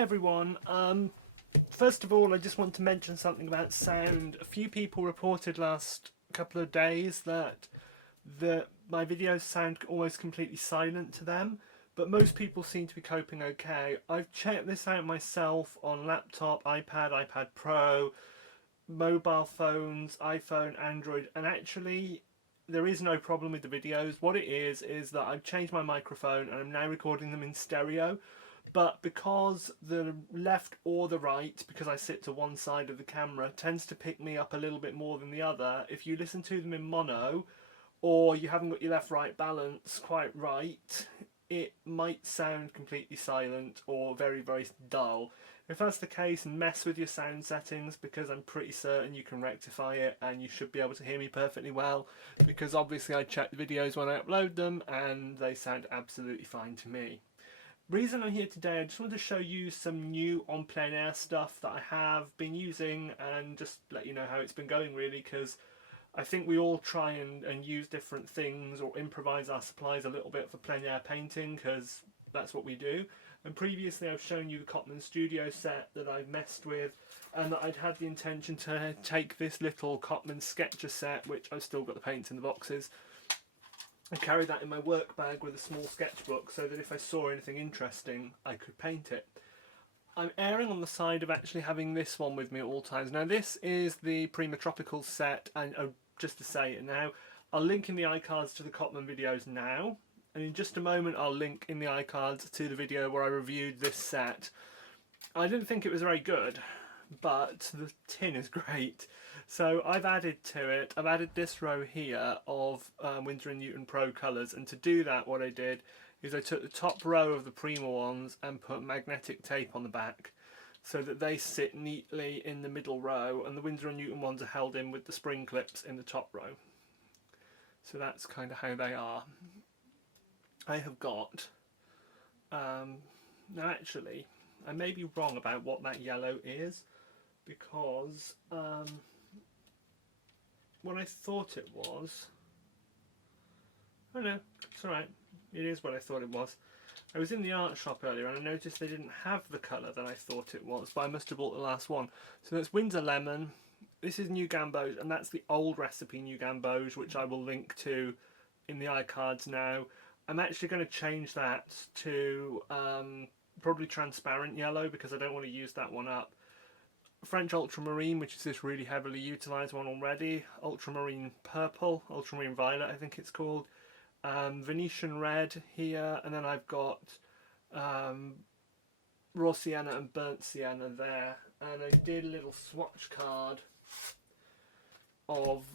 Hi everyone. First of all, I just want to mention something about sound. A few people reported last couple of days that my videos sound almost completely silent to them, but most people seem to be coping okay. I've checked this out myself on laptop, iPad, iPad Pro, mobile phones, iPhone, Android, and actually there is no problem with the videos. What it is that I've changed my microphone and I'm now recording them in stereo. But because the left or the right, because I sit to one side of the camera, tends to pick me up a little bit more than the other, if you listen to them in mono, or you haven't got your left-right balance quite right, it might sound completely silent or very, very dull. If that's the case, mess with your sound settings, because I'm pretty certain you can rectify it and you should be able to hear me perfectly well, because obviously I check the videos when I upload them and they sound absolutely fine to me. Reason I'm here today, I just want to show you some new on plein air stuff that I have been using and just let you know how it's been going, really, because I think we all try and use different things or improvise our supplies a little bit for plein air painting, because that's what we do. And previously I've shown you the Cotman Studio set that I've messed with, and that I'd had the intention to take this little Cotman Sketcher set, which I've still got the paints in the boxes, and carry that in my work bag with a small sketchbook so that if I saw anything interesting I could paint it. I'm erring on the side of actually having this one with me at all times. Now this is the Prima Tropical set, and just to say it now, I'll link in the iCards to the Cotman videos now, and in just a moment I'll link in the iCards to the video where I reviewed this set. I didn't think it was very good, but the tin is great. So I've added to it, I've added this row here of Winsor & Newton Pro colours, and to do that what I did is I took the top row of the Prima ones and put magnetic tape on the back so that they sit neatly in the middle row, and the Winsor & Newton ones are held in with the spring clips in the top row. So that's kind of how they are. I have got, now actually I may be wrong about what that yellow is, because what I thought it was, oh no, it's alright, it is what I thought it was. I was in the art shop earlier and I noticed they didn't have the colour that I thought it was, but I must have bought the last one. So that's Winsor Lemon, this is New Gamboge, and that's the old recipe New Gamboge, which I will link to in the iCards now. I'm actually going to change that to probably transparent yellow, because I don't want to use that one up. French Ultramarine, which is this really heavily utilised one already, Ultramarine Purple, Ultramarine Violet I think it's called, Venetian Red here, and then I've got Raw Sienna and Burnt Sienna there, and I did a little swatch card of,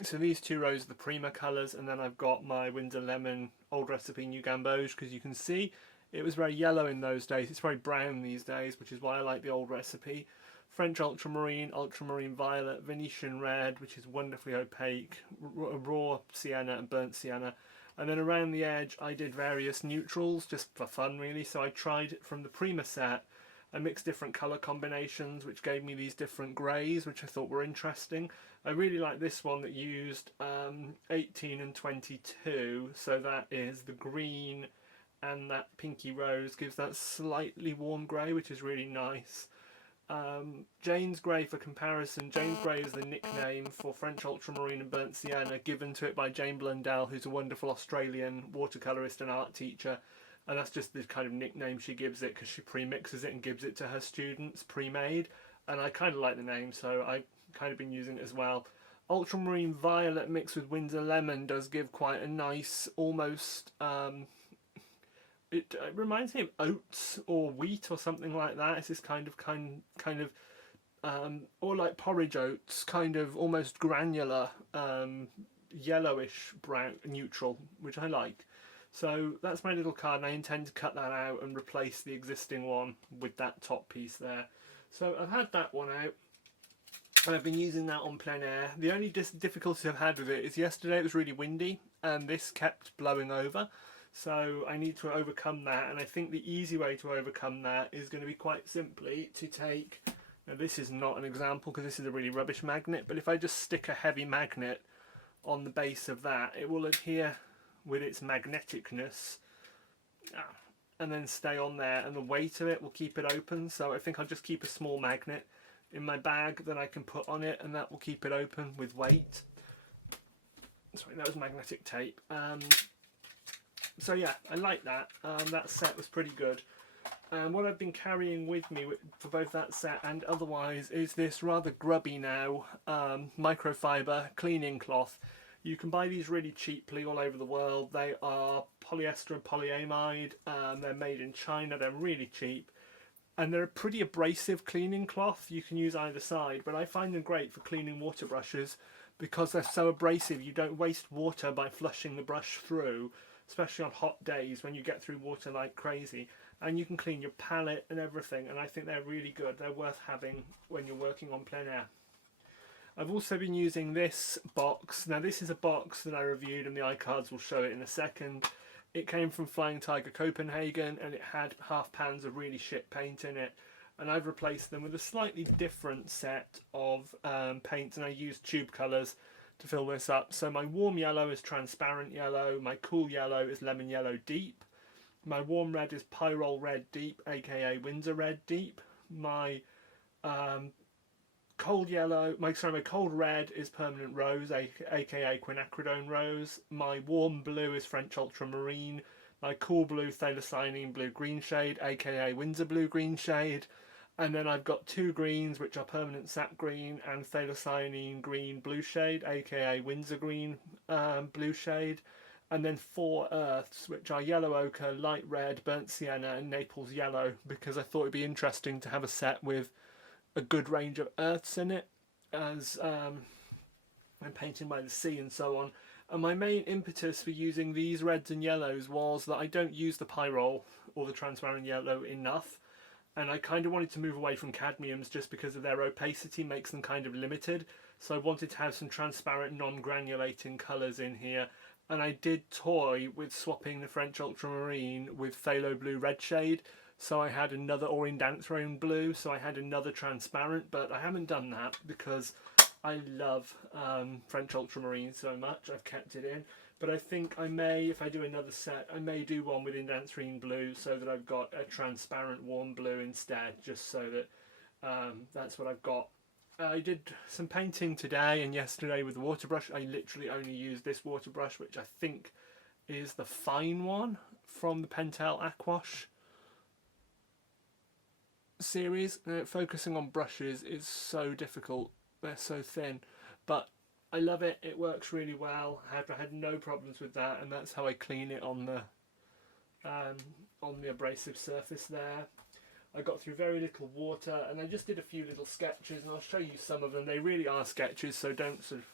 so these two rows are the Prima colours, and then I've got my Winsor Lemon Old Recipe New Gamboge, because you can see it was very yellow in those days. It's very brown these days, which is why I like the old recipe. French Ultramarine, Ultramarine Violet, Venetian Red, which is wonderfully opaque, Raw Sienna and Burnt Sienna. And then around the edge I did various neutrals, just for fun really. So I tried it from the Prima set. I mixed different colour combinations, which gave me these different greys, which I thought were interesting. I really like this one that used 18 and 22, so that is the green and that pinky rose gives that slightly warm grey, which is really nice. Jane's Grey, for comparison, Jane's Grey is the nickname for French Ultramarine and Burnt Sienna, given to it by Jane Blundell, who's a wonderful Australian watercolourist and art teacher, and that's just the kind of nickname she gives it because she pre-mixes it and gives it to her students pre-made, and I kind of like the name, so I've kind of been using it as well. Ultramarine Violet mixed with Winsor Lemon does give quite a nice, almost it reminds me of oats or wheat or something like that. It's this kind of or like porridge oats, kind of almost granular, yellowish brown neutral, which I like. So that's my little card, and I intend to cut that out and replace the existing one with that top piece there. So I've had that one out, and I've been using that on plein air. The only difficulty I've had with it is yesterday it was really windy and this kept blowing over. So I need to overcome that, and I think the easy way to overcome that is going to be quite simply to take, now this is not an example because this is a really rubbish magnet, but if I just stick a heavy magnet on the base of that, it will adhere with its magneticness and then stay on there, and the weight of it will keep it open. So I think I'll just keep a small magnet in my bag that I can put on it, and that will keep it open with weight. Sorry, that was magnetic tape. So yeah, I like that. That set was pretty good. And what I've been carrying with me for both that set and otherwise is this rather grubby now microfiber cleaning cloth. You can buy these really cheaply all over the world. They are polyester and polyamide. They're made in China. They're really cheap. And they're a pretty abrasive cleaning cloth. You can use either side, but I find them great for cleaning water brushes because they're so abrasive. You don't waste water by flushing the brush through, especially on hot days when you get through water like crazy. And you can clean your palette and everything, and I think they're really good. They're worth having when you're working on plein air. I've also been using this box. Now this is a box that I reviewed, and the iCards will show it in a second. It came from Flying Tiger Copenhagen, and it had half pans of really shit paint in it. And I've replaced them with a slightly different set of paints, and I used tube colours to fill this up. So my warm yellow is transparent yellow, my cool yellow is lemon yellow deep, my warm red is Pyrrole Red Deep, aka Windsor Red Deep. My cold red is Permanent Rose, aka Quinacridone Rose. My warm blue is French Ultramarine. My cool blue, Thalocyanine Blue Green Shade, aka Windsor Blue Green Shade. And then I've got two greens, which are Permanent Sap Green and Thalocyanine Green Blue Shade, aka Windsor Green Blue Shade. And then four earths, which are Yellow Ochre, Light Red, Burnt Sienna and Naples Yellow, because I thought it'd be interesting to have a set with a good range of earths in it, as I'm painting by the sea and so on. And my main impetus for using these reds and yellows was that I don't use the Pyrrole or the transparent yellow enough, and I kind of wanted to move away from cadmiums just because of their opacity makes them kind of limited. So I wanted to have some transparent non-granulating colours in here. And I did toy with swapping the French Ultramarine with Phthalo Blue Red Shade. So I had another, or Indanthrone Blue, so I had another transparent, but I haven't done that because I love French Ultramarine so much. I've kept it in. But I think I may, if I do another set, I may do one with Indanthrone Blue so that I've got a transparent warm blue instead, just so that that's what I've got. I did some painting today and yesterday with the water brush. I literally only used this water brush, which I think is the fine one from the Pentel Aquash series. Focusing on brushes is so difficult. They're so thin, but I love it. It works really well. I had no problems with that, and that's how I clean it on the abrasive surface there. I got through very little water, and I just did a few little sketches, and I'll show you some of them. They really are sketches, so don't sort of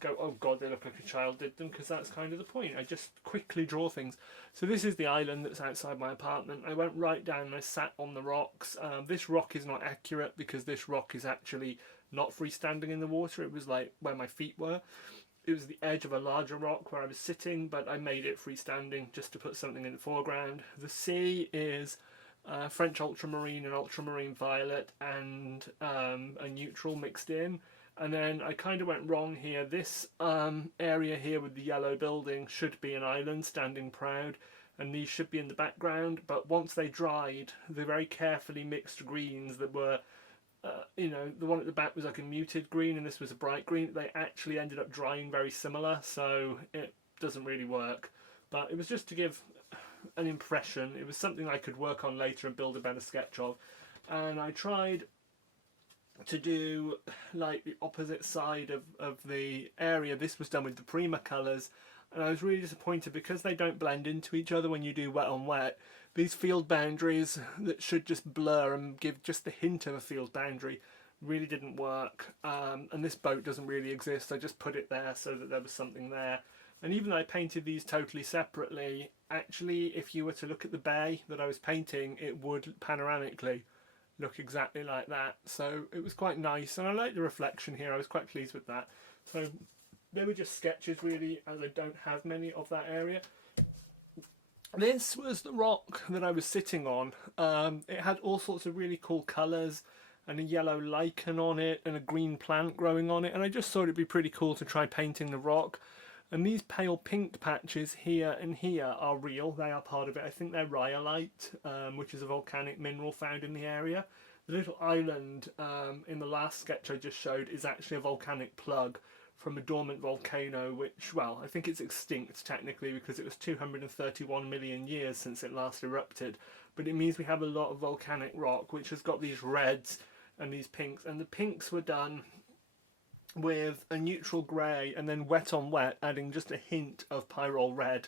go, oh god, they look like a child did them, because that's kind of the point. I just quickly draw things. So this is the island that's outside my apartment. I went right down and I sat on the rocks. This rock is not accurate because this rock is actually not freestanding in the water. It was like where my feet were. It was the edge of a larger rock where I was sitting, but I made it freestanding just to put something in the foreground. The sea is French Ultramarine and Ultramarine Violet and a neutral mixed in. And then I kind of went wrong here. This area here with the yellow building should be an island standing proud, and these should be in the background. But once they dried, the very carefully mixed greens that were, you know, the one at the back was like a muted green and this was a bright green. They actually ended up drying very similar, so it doesn't really work. But it was just to give an impression. It was something I could work on later and build a better sketch of. And I tried to do like the opposite side of the area. This was done with the Prima colours, and I was really disappointed because they don't blend into each other when you do wet on wet. These field boundaries that should just blur and give just the hint of a field boundary really didn't work. And this boat doesn't really exist. I just put it there so that there was something there. And even though I painted these totally separately, actually if you were to look at the bay that I was painting, it would panoramically look exactly like that. So it was quite nice, and I like the reflection here. I was quite pleased with that. So they were just sketches really, as I don't have many of that area. This was the rock that I was sitting on. It had all sorts of really cool colours and a yellow lichen on it and a green plant growing on it, and I just thought it'd be pretty cool to try painting the rock. And these pale pink patches here and here are real. They are part of it. I think they're rhyolite, which is a volcanic mineral found in the area. The little island in the last sketch I just showed is actually a volcanic plug from a dormant volcano, which, well, I think it's extinct technically because it was 231 million years since it last erupted. But it means we have a lot of volcanic rock, which has got these reds and these pinks. And the pinks were done with a neutral grey and then wet on wet, adding just a hint of pyrrole red.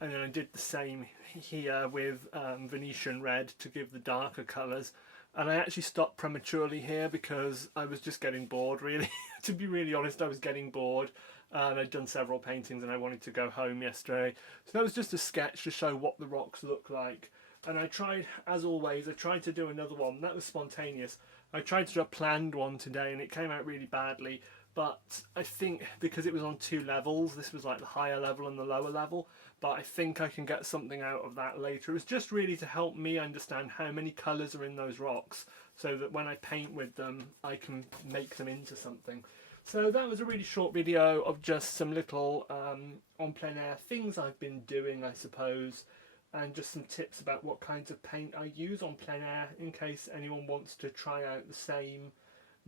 And then I did the same here with Venetian red to give the darker colours. And I actually stopped prematurely here because I was just getting bored, really. To be really honest, I was getting bored. And I'd done several paintings and I wanted to go home yesterday. So that was just a sketch to show what the rocks look like. And I tried, as always, I tried to do another one. That was spontaneous. I tried to do a planned one today and it came out really badly. But I think because it was on 2 levels, this was like the higher level and the lower level, but I think I can get something out of that later. It was just really to help me understand how many colours are in those rocks so that when I paint with them, I can make them into something. So that was a really short video of just some little en plein air things I've been doing, I suppose, and just some tips about what kinds of paint I use en plein air in case anyone wants to try out the same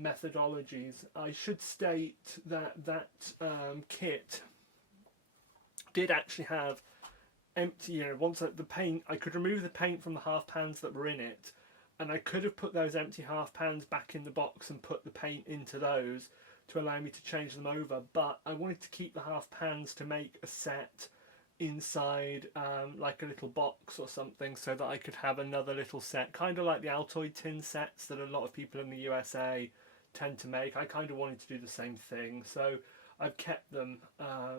methodologies. I should state that kit did actually have empty, once the paint, I could remove the paint from the half pans that were in it, and I could have put those empty half pans back in the box and put the paint into those to allow me to change them over, but I wanted to keep the half pans to make a set inside like a little box or something so that I could have another little set, kind of like the Altoid tin sets that a lot of people in the USA tend to make. I kind of wanted to do the same thing, so I've kept them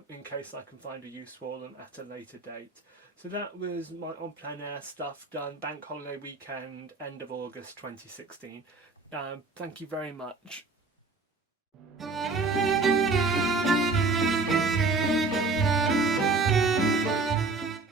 in case I can find a use for them at a later date. So that was my en plein air stuff done, bank holiday weekend, end of August 2016. Thank you very much.